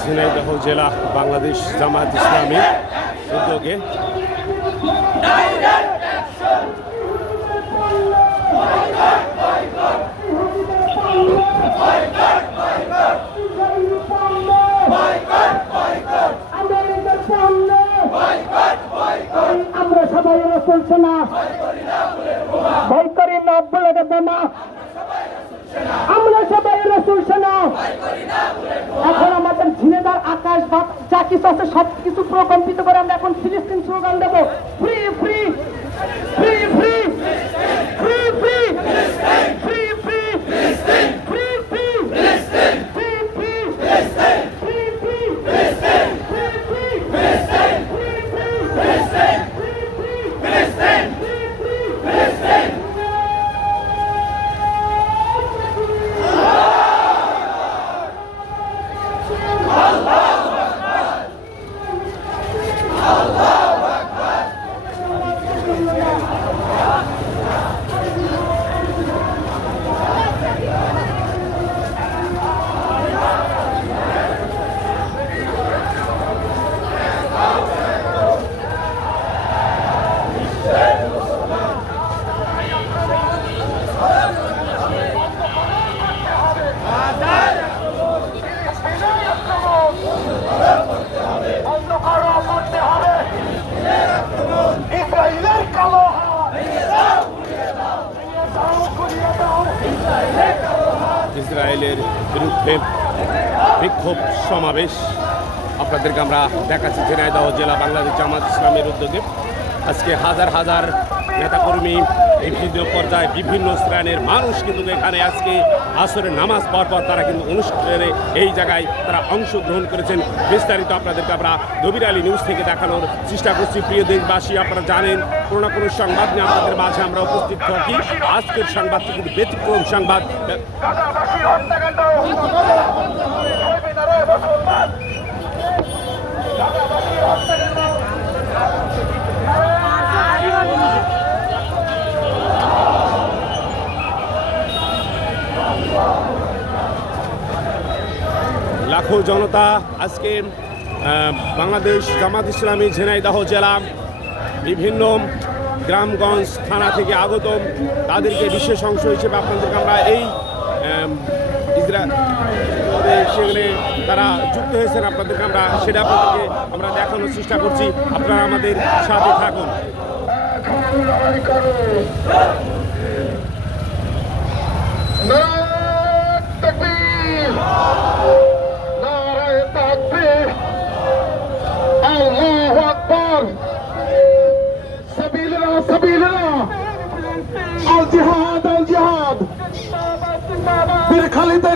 ঝিনাইদহ জেলা বাংলাদেশ জামাত ইসলামী উদ্যোগে আমরা সবাই চলছে না ভয় করি না বলে দেবো না। আমরা সবাই এরা চলছে না এখন আকাশ যা কিছু আছে সব কিছু প্রকম্পিত করে আমরা এখন ফিলিস্তিন স্লোগান দেবো free free free free free free free ইসরায়েলের বিরুদ্ধে বিক্ষোভ সমাবেশ। আপনাদেরকে আমরা দেখাচ্ছি ঝিনাইদহ জেলা বাংলাদেশ জামাত ইসলামের উদ্যোগে। আজকে হাজার হাজার নেতাকর্মী বিভিন্ন পর্যায়ে বিভিন্ন শ্রেণির মানুষ কিন্তু এখানে আজকে আসরের নামাজ পর পর তারা কিন্তু অনুষ্ঠানে এই জায়গায় তারা অংশগ্রহণ করেছেন। বিস্তারিত আপনাদেরকে আমরা দবির আলী নিউজ থেকে দেখানোর চেষ্টা করছি। প্রিয় দেশবাসী, আপনারা জানেন, কোনো না কোনো সংবাদ নিয়ে আপনাদের মাঝে আমরা উপস্থিত থাকি। আজকের সংবাদটি কিন্তু ব্যতিক্রম সংবাদ। লাখো জনতা আজকে বাংলাদেশ জামাত ইসলামী ঝিনাইদহ জেলা বিভিন্ন গ্রামগঞ্জ থানা থেকে আগত, তাদেরকে বিশেষ অংশ হিসেবে আপনাদেরকে আমরা এই সেখানে তারা যুক্ত হয়েছেন, আপনাদেরকে আমরা সেটা আপনাদেরকে আমরা দেখানোর চেষ্টা করছি। আপনারা আমাদের সাথে থাকুন। لنا سبيلنا الجهاد الجهاد بن خالد